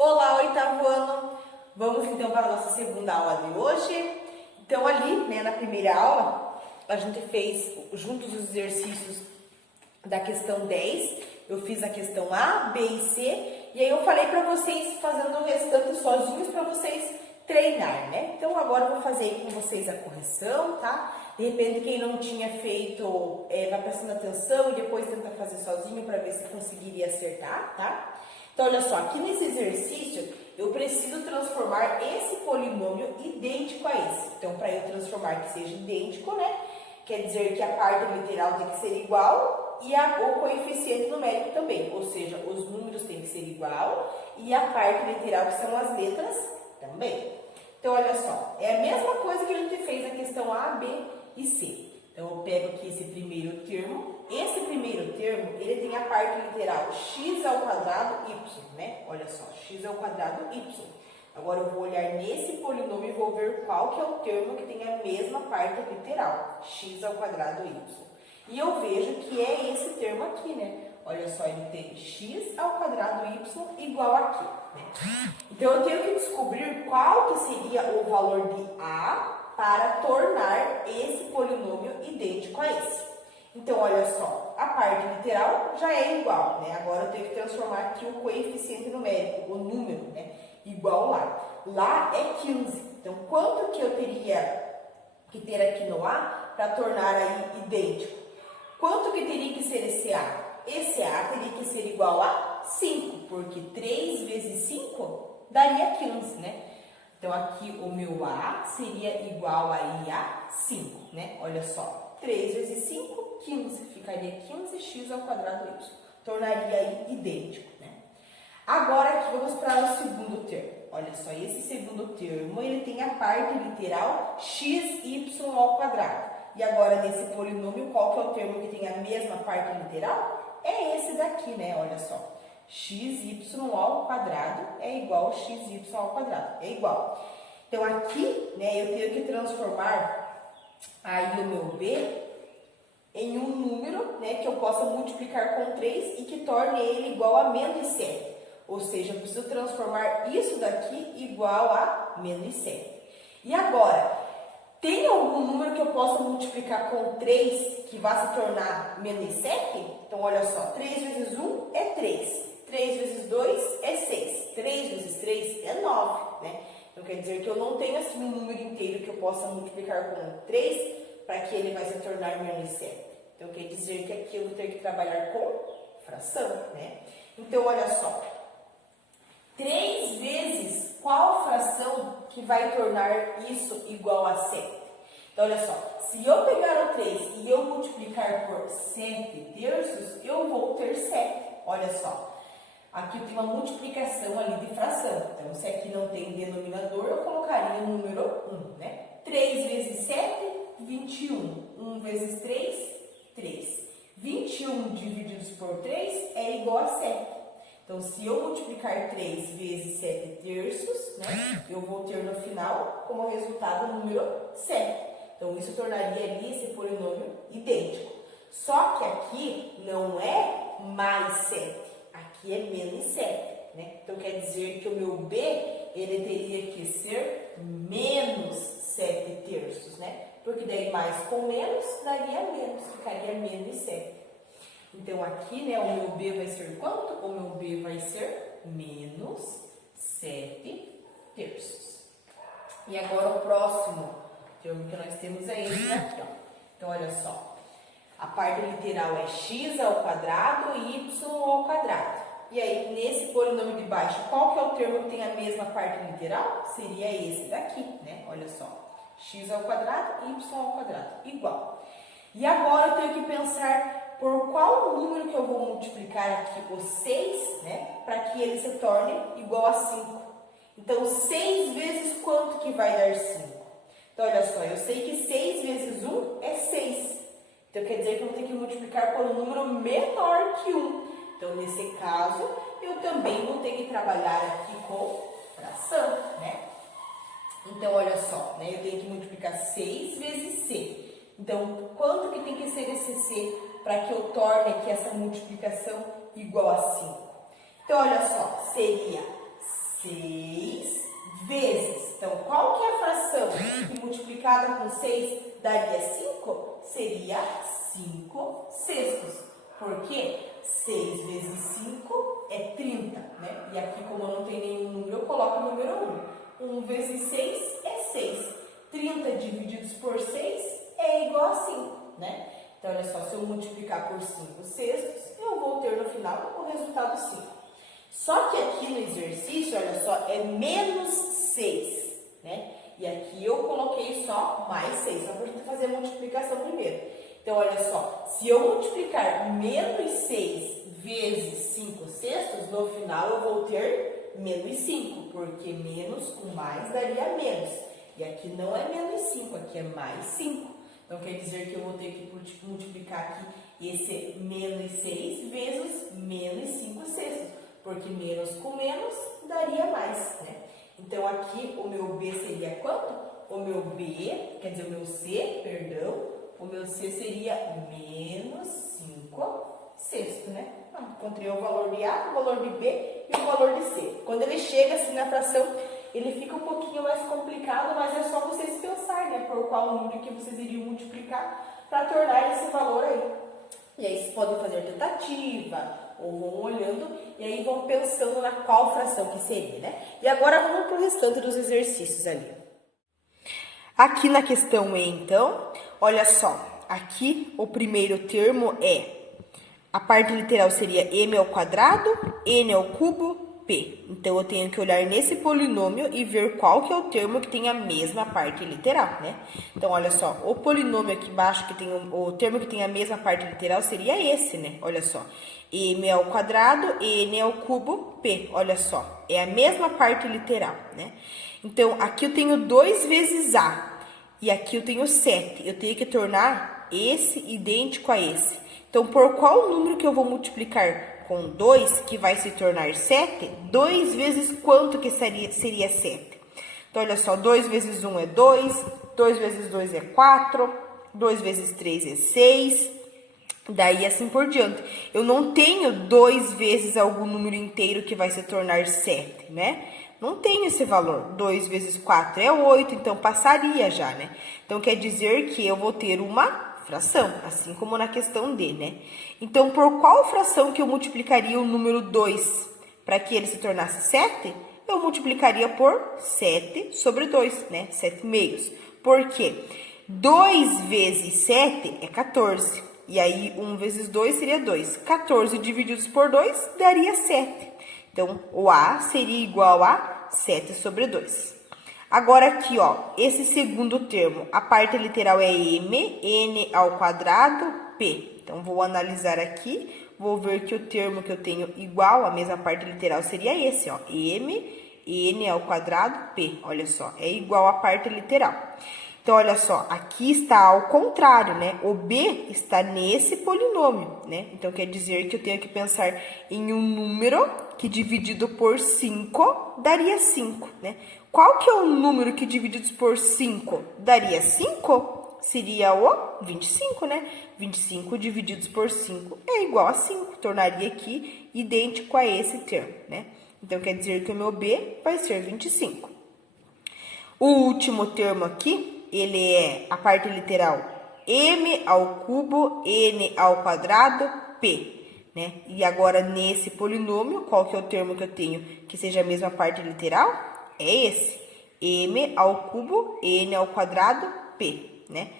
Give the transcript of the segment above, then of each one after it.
Olá, oitavo ano! Vamos então para a nossa segunda aula de hoje. Então ali, na primeira aula, a gente fez juntos os exercícios da questão 10. Eu fiz a questão A, B e C. E aí eu falei para vocês fazendo o restante sozinhos para vocês treinar, né? Então agora eu vou fazer aí com vocês a correção, tá? De repente quem não tinha feito, vai prestando atenção e depois tenta fazer sozinho para ver se conseguiria acertar, tá? Então, olha só, aqui nesse exercício, eu preciso transformar esse polinômio idêntico a esse. Então, para eu transformar que seja idêntico, né? Quer dizer que a parte literal tem que ser igual e o coeficiente numérico também. Ou seja, os números têm que ser igual e a parte literal, que são as letras, também. Então, olha só, é a mesma coisa que a gente fez na questão A, B e C. Então, eu pego aqui esse primeiro termo. Esse primeiro termo, ele tem a parte literal x ao quadrado y, né? Olha só, x ao quadrado y. Agora, eu vou olhar nesse polinômio e vou ver qual que é o termo que tem a mesma parte literal, x ao quadrado y. E eu vejo que é esse termo aqui, né? Olha só, ele tem x ao quadrado y igual aqui, né? Então, eu tenho que descobrir qual que seria o valor de A para tornar esse polinômio idêntico a esse. Então, olha só, a parte literal já é igual, né? Agora eu tenho que transformar aqui o coeficiente numérico, o número, né? Igual lá. Lá é 15. Então, quanto que eu teria que ter aqui no A para tornar aí idêntico? Quanto que teria que ser esse A? Esse A teria que ser igual a 5, porque 3 vezes 5 daria 15, né? Então, aqui o meu A seria igual aí a 5, né? Olha só, 3 vezes 5, 15. Ficaria 15x ao quadrado y. Tornaria aí idêntico, né? Agora, aqui vamos para o segundo termo. Olha só, esse segundo termo, ele tem a parte literal xy ao quadrado. E agora, nesse polinômio, qual que é o termo que tem a mesma parte literal? É esse daqui, né? Olha só. Xy ao quadrado é igual a xy ao quadrado, é igual. Então, aqui, né, eu tenho que transformar aí o meu B em um número, né, que eu possa multiplicar com 3 e que torne ele igual a menos 7. Ou seja, eu preciso transformar isso daqui igual a menos 7. E agora, tem algum número que eu possa multiplicar com 3 que vá se tornar menos 7? Então, olha só, 3 vezes 1 é 3. 3 vezes 2 é 6. 3 vezes 3 é 9, né? Então, quer dizer que eu não tenho assim um número inteiro que eu possa multiplicar com 3 para que ele vai se tornar menos 7. Então, quer dizer que aqui eu vou ter que trabalhar com fração, né? Então, olha só. 3 vezes qual fração que vai tornar isso igual a 7? Então, olha só. Se eu pegar o 3 e eu multiplicar por 7 terços, eu vou ter 7. Olha só. Aqui eu tenho uma multiplicação ali de fração. Então, se aqui não tem denominador, eu colocaria o número 1, né? 3 vezes 7, 21. 1 vezes 3, 3. 21 divididos por 3 é igual a 7. Então, se eu multiplicar 3 vezes 7 terços, né? Eu vou ter no final, como resultado, o número 7. Então, isso tornaria ali esse polinômio idêntico. Só que aqui não é mais 7. Aqui é menos 7, né? Então, quer dizer que o meu B, ele teria que ser menos 7 terços, né? Porque daí mais com menos, daria menos, ficaria menos 7. Então, aqui, né, o meu B vai ser quanto? O meu B vai ser menos 7 terços. E agora, o próximo termo que nós temos é esse aqui, ó. Então, olha só. A parte literal é x ao quadrado e y ao quadrado. E aí, nesse polinômio de baixo, qual que é o termo que tem a mesma parte literal? Seria esse daqui, né? Olha só. X ao quadrado e y ao quadrado. Igual. E agora eu tenho que pensar por qual número que eu vou multiplicar aqui o 6, né? Para que ele se torne igual a 5. Então, 6 vezes quanto que vai dar 5? Então, olha só. Eu sei que 6 vezes 1 é 6. Então, quer dizer que eu vou ter que multiplicar por um número menor que 1. Então, nesse caso, eu também vou ter que trabalhar aqui com fração, né? Então, olha só, né? Eu tenho que multiplicar 6 vezes C. Então, quanto que tem que ser esse C para que eu torne aqui essa multiplicação igual a 5? Então, olha só, seria 6 vezes. Então, qual que é a fração que multiplicada com 6 daria 5? Seria 5 sextos. Por quê? 6 vezes 5 é 30, né? E aqui, como eu não tenho nenhum número, eu coloco o número 1. 1 vezes 6 é 6. 30 divididos por 6 é igual a 5, né? Então, olha só, se eu multiplicar por 5 sextos, eu vou ter no final o resultado 5. Só que aqui no exercício, olha só, é menos 6, né? E aqui eu coloquei só mais 6, só para a gente fazer a multiplicação primeiro. Então, olha só, se eu multiplicar menos 6 vezes 5 sextos, no final eu vou ter menos 5, porque menos com mais daria menos. E aqui não é menos 5, aqui é mais 5. Então, quer dizer que eu vou ter que multiplicar aqui esse menos 6 vezes menos 5 sextos, porque menos com menos daria mais, né? Então, aqui o meu B seria quanto? O meu B, quer dizer, o meu C, perdão, o meu C seria menos 5 sextos, né? Encontrei o valor de A, o valor de B e o valor de C. Quando ele chega assim na fração, ele fica um pouquinho mais complicado, mas é só vocês pensarem, né, por qual número que vocês iriam multiplicar para tornar esse valor aí. E aí vocês podem fazer tentativa, ou vão olhando, e aí vão pensando na qual fração que seria, né? E agora vamos para o restante dos exercícios ali. Aqui na questão E, então, olha só, aqui o primeiro termo é, a parte literal seria m ao quadrado, n ao cubo, p. Então, eu tenho que olhar nesse polinômio e ver qual que é o termo que tem a mesma parte literal, né? Então, olha só, o polinômio aqui embaixo, que tem o termo que tem a mesma parte literal, seria esse, né? Olha só, m ao quadrado, n ao cubo, p. Olha só, é a mesma parte literal, né? Então, aqui eu tenho 2 vezes a, e aqui eu tenho 7. Eu tenho que tornar esse idêntico a esse. Então, por qual número que eu vou multiplicar com 2, que vai se tornar 7? 2 vezes quanto que seria 7? Então, olha só, 2 vezes 1 é 2, 2 vezes 2 é 4, 2 vezes 3 é 6, daí assim por diante. Eu não tenho 2 vezes algum número inteiro que vai se tornar 7, né? Não tenho esse valor. 2 vezes 4 é 8, então passaria já, né? Então, quer dizer que eu vou ter uma fração, assim como na questão D, né? Então, por qual fração que eu multiplicaria o número 2 para que ele se tornasse 7? Eu multiplicaria por 7 sobre 2, né? 7 meios. Por quê? 2 vezes 7 é 14. E aí, 1 vezes 2 seria 2. 14 divididos por 2 daria 7. Então, o A seria igual a 7 sobre 2. Agora aqui, ó, esse segundo termo, a parte literal é m, n ao quadrado, p. Então, vou analisar aqui, vou ver que o termo que eu tenho igual, a mesma parte literal, seria esse, ó, m, n ao quadrado, p. Olha só, é igual à parte literal. Então, olha só, aqui está ao contrário, né? O b está nesse polinômio, né? Então, quer dizer que eu tenho que pensar em um número que dividido por 5 daria 5, né? Qual que é o número que divididos por 5 daria 5? Seria o 25, né? 25 divididos por 5 é igual a 5. Tornaria aqui idêntico a esse termo, né? Então, quer dizer que o meu B vai ser 25. O último termo aqui, ele é a parte literal m ao cubo, n ao quadrado, p. Né? E agora, nesse polinômio, qual que é o termo que eu tenho que seja a mesma parte literal? É esse, m ao cubo, n ao quadrado, p, né?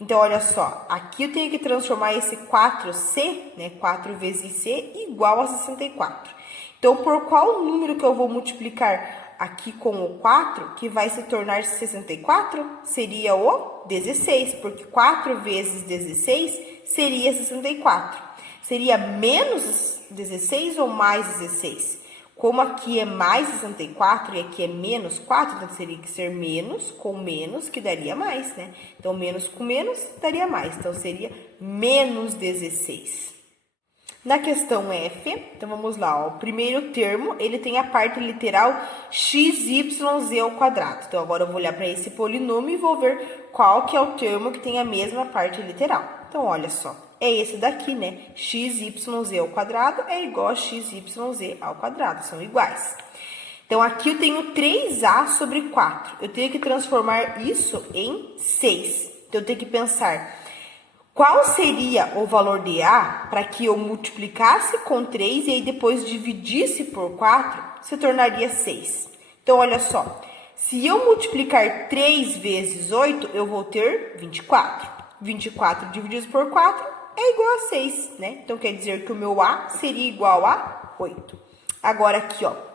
Então, olha só, aqui eu tenho que transformar esse 4c, né? 4 vezes c igual a 64. Então, por qual número que eu vou multiplicar aqui com o 4, que vai se tornar 64? Seria o 16, porque 4 vezes 16 seria 64. Seria menos 16 ou mais 16? Como aqui é mais 64 e aqui é menos 4, então teria que ser menos com menos, que daria mais, né? Então, menos com menos daria mais. Então, seria menos 16. Na questão F, então vamos lá, ó, o primeiro termo, ele tem a parte literal xyz ao quadrado. Então, agora eu vou olhar para esse polinômio e vou ver qual que é o termo que tem a mesma parte literal. Então, olha só, é esse daqui, né? Xyz ao quadrado é igual a xyz ao quadrado, são iguais. Então, aqui eu tenho 3A sobre 4. Eu tenho que transformar isso em 6. Então, eu tenho que pensar qual seria o valor de A para que eu multiplicasse com 3 e aí depois dividisse por 4, se tornaria 6. Então, olha só. Se eu multiplicar 3 vezes 8, eu vou ter 24. 24 dividido por 4 é igual a 6, né? Então, quer dizer que o meu A seria igual a 8. Agora, aqui, ó.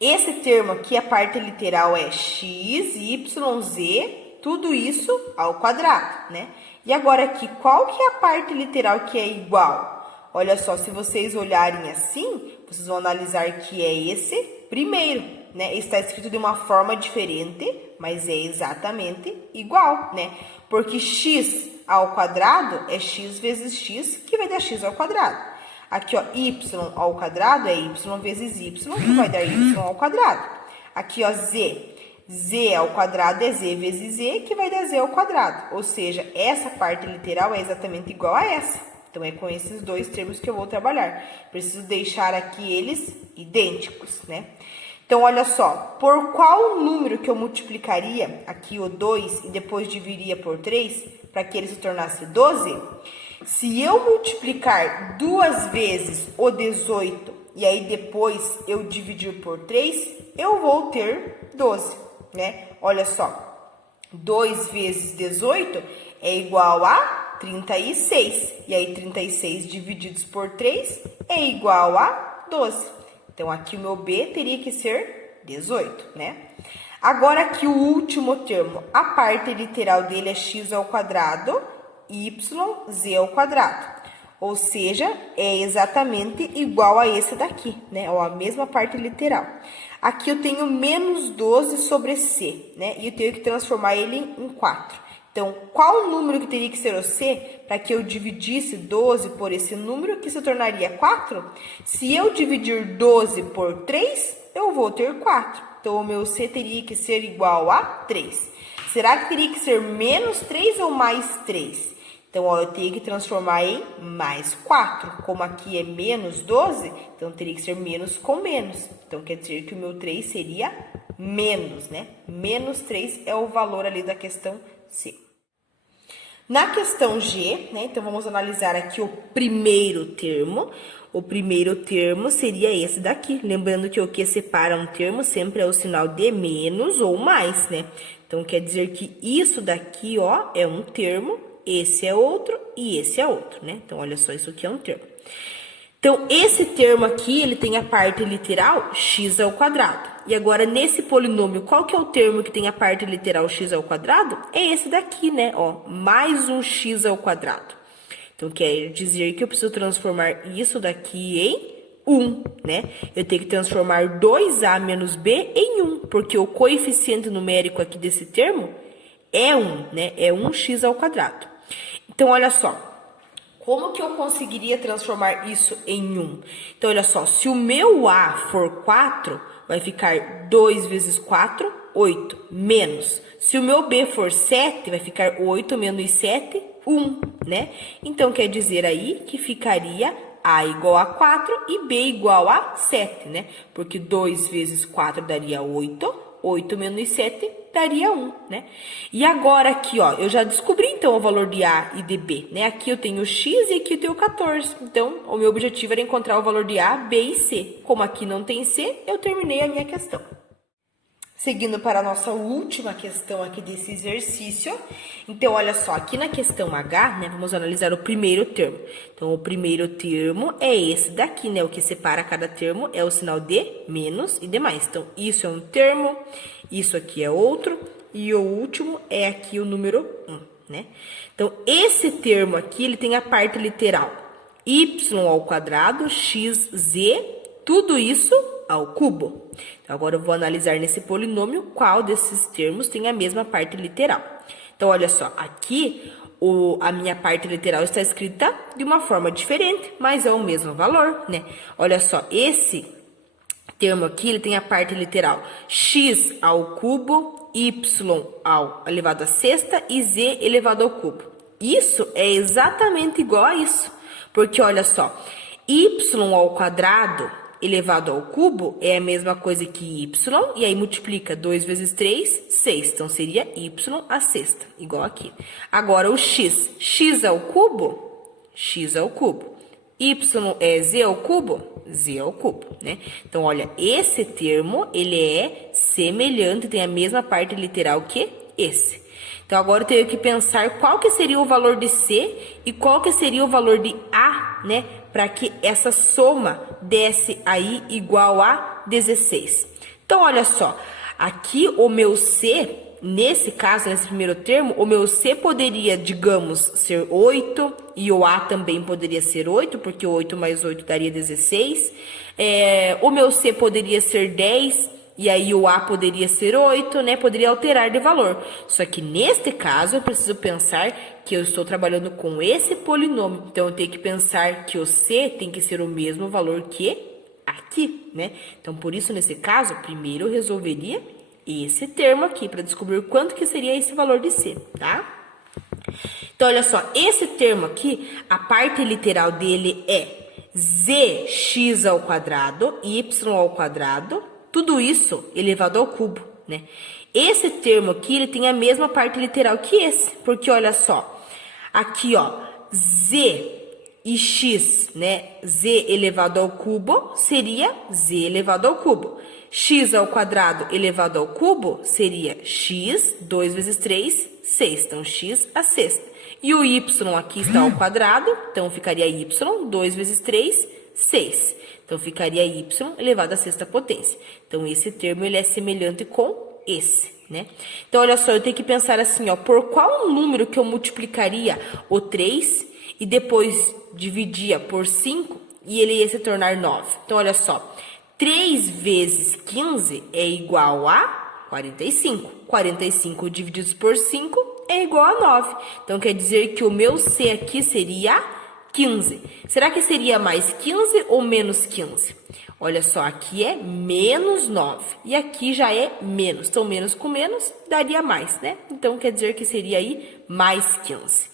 Esse termo aqui, a parte literal é x, y, z, tudo isso ao quadrado, né? E agora aqui, qual que é a parte literal que é igual? Olha só, se vocês olharem assim, vocês vão analisar que é esse primeiro, né? Está escrito de uma forma diferente, mas é exatamente igual, né? Porque x ao quadrado é x vezes x, que vai dar x ao quadrado. Aqui, ó, y ao quadrado é y vezes y, que vai dar y ao quadrado. Aqui, ó, z ao quadrado é z vezes z, que vai dar z ao quadrado. Ou seja, essa parte literal é exatamente igual a essa. Então, é com esses dois termos que eu vou trabalhar. Preciso deixar aqui eles idênticos, né? Então, olha só, por qual número que eu multiplicaria aqui o 2 e depois dividiria por 3 para que ele se tornasse 12? Se eu multiplicar 2 vezes o 18 e aí depois eu dividir por 3, eu vou ter 12, né? Olha só, 2 vezes 18 é igual a 36. E aí 36 divididos por 3 é igual a 12. Então, aqui o meu B teria que ser 18, né? Agora, aqui o último termo, a parte literal dele é x ao quadrado, y, z ao quadrado. Ou seja, é exatamente igual a esse daqui, né? Ó, a mesma parte literal. Aqui eu tenho menos 12 sobre c, né? E eu tenho que transformar ele em 4. Então, qual o número que teria que ser o c para que eu dividisse 12 por esse número, que se tornaria 4? Se eu dividir 12 por 3, eu vou ter 4. Então, o meu c teria que ser igual a 3. Será que teria que ser menos 3 ou mais 3? Então, ó, eu teria que transformar em mais 4. Como aqui é menos 12, então teria que ser menos com menos. Então, quer dizer que o meu 3 seria menos, né? Menos 3 é o valor ali da questão C. Na questão G, né? Então, vamos analisar aqui o primeiro termo. O primeiro termo seria esse daqui. Lembrando que o que separa um termo sempre é o sinal de menos ou mais, né? Então, quer dizer que isso daqui, ó, é um termo, esse é outro e esse é outro, né? Então, olha só, isso aqui é um termo. Então, esse termo aqui, ele tem a parte literal x ao quadrado. E agora, nesse polinômio, qual que é o termo que tem a parte literal x ao quadrado? É esse daqui, né? Ó, mais um x ao quadrado. Então, quer dizer que eu preciso transformar isso daqui em 1, né? Eu tenho que transformar 2a menos b em 1, porque o coeficiente numérico aqui desse termo é 1, né? É 1x ao quadrado. Então, olha só. Como que eu conseguiria transformar isso em 1? Então, olha só, se o meu A for 4, vai ficar 2 vezes 4, 8, menos. Se o meu B for 7, vai ficar 8 menos 7, 1, né? Então, quer dizer aí que ficaria A igual a 4 e B igual a 7, né? Porque 2 vezes 4 daria 8, 8 menos 7 daria 1, né? E agora aqui, ó, eu já descobri então o valor de A e de B, né? Aqui eu tenho x e aqui eu tenho 14. Então, o meu objetivo era encontrar o valor de A, B e C. Como aqui não tem C, eu terminei a minha questão. Seguindo para a nossa última questão aqui desse exercício. Então, olha só, aqui na questão H, né, vamos analisar o primeiro termo. Então, o primeiro termo é esse daqui, né? O que separa cada termo é o sinal de menos e de mais. Então, isso é um termo, isso aqui é outro, e o último é aqui o número 1, né? Então, esse termo aqui, ele tem a parte literal y ao quadrado, x, z, tudo isso ao cubo. Então, agora eu vou analisar nesse polinômio qual desses termos tem a mesma parte literal. Então, olha só, aqui a minha parte literal está escrita de uma forma diferente, mas é o mesmo valor, né? Olha só, esse termo aqui, ele tem a parte literal x ao cubo, y ao elevado à sexta e z elevado ao cubo. Isso é exatamente igual a isso, porque olha só, y ao quadrado elevado ao cubo é a mesma coisa que y, e aí multiplica 2 vezes 3, 6. Então, seria y à sexta, igual aqui. Agora, o x. X ao cubo? X ao cubo. Y é z ao cubo? Z ao cubo, né? Então, olha, esse termo, ele é semelhante, tem a mesma parte literal que esse. Então, agora eu tenho que pensar qual que seria o valor de C e qual que seria o valor de A, né? Para que essa soma desse aí igual a 16. Então, olha só, aqui o meu C, nesse caso, nesse primeiro termo, o meu C poderia, digamos, ser 8, e o A também poderia ser 8, porque 8 mais 8 daria 16. O meu C poderia ser 10, e aí o A poderia ser 8, né? Poderia alterar de valor. Só que neste caso, eu preciso pensar que eu estou trabalhando com esse polinômio. Então, eu tenho que pensar que o C tem que ser o mesmo valor que aqui, né? Então, por isso, nesse caso, primeiro eu resolveria esse termo aqui, para descobrir quanto que seria esse valor de C, tá? Então, olha só, esse termo aqui, a parte literal dele é zx ao quadrado, y ao quadrado, tudo isso elevado ao cubo, né? Esse termo aqui, ele tem a mesma parte literal que esse, porque olha só, aqui, ó, z e x, né? Z elevado ao cubo seria z elevado ao cubo. X ao quadrado elevado ao cubo seria x, 2 vezes 3, 6. Então, x à sexta. E o y aqui está ao quadrado, então ficaria y, 2 vezes 3, 6. Então, ficaria y elevado à sexta potência. Então, esse termo, ele é semelhante com esse, né? Então, olha só, eu tenho que pensar assim, ó, por qual número que eu multiplicaria o 3 e depois dividia por 5 e ele ia se tornar 9. Então, olha só, 3 vezes 15 é igual a 45. 45 divididos por 5 é igual a 9. Então, quer dizer que o meu C aqui seria 15. Será que seria mais 15 ou menos 15? Olha só, aqui é menos 9 e aqui já é menos. Então, menos com menos daria mais, né? Então, quer dizer que seria aí mais 15.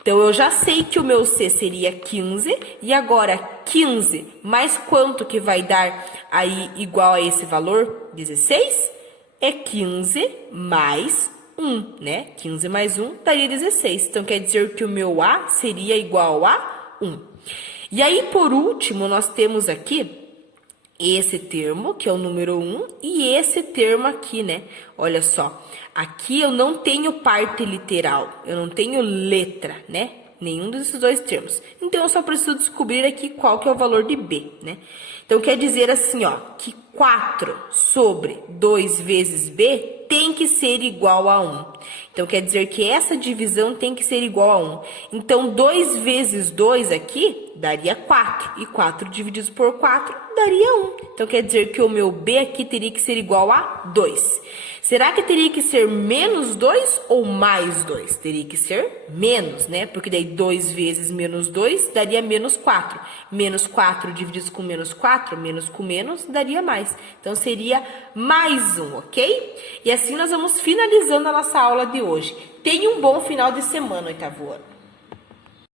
Então, eu já sei que o meu C seria 15 e agora 15 mais quanto que vai dar aí igual a esse valor? 16? É 15 mais 1, né? 15 mais 1 daria 16. Então, quer dizer que o meu A seria igual a 1. E aí, por último, nós temos aqui esse termo, que é o número 1, e esse termo aqui, né? Olha só, aqui eu não tenho parte literal, eu não tenho letra, né? Nenhum desses dois termos. Então, eu só preciso descobrir aqui qual que é o valor de B, né? Então, quer dizer assim, ó, que 4 sobre 2 vezes B tem que ser igual a 1. Então, quer dizer que essa divisão tem que ser igual a 1. Então, 2 vezes 2 aqui daria 4. E 4 divididos por 4 daria 1. Então, quer dizer que o meu B aqui teria que ser igual a 2. Será que teria que ser menos 2 ou mais 2? Teria que ser menos, né? Porque daí 2 vezes menos 2 daria menos 4. Menos 4 divididos com menos com menos, daria mais. Então, seria mais 1, ok? E assim nós vamos finalizando a nossa aula de hoje. Tenha um bom final de semana, oitavo ano.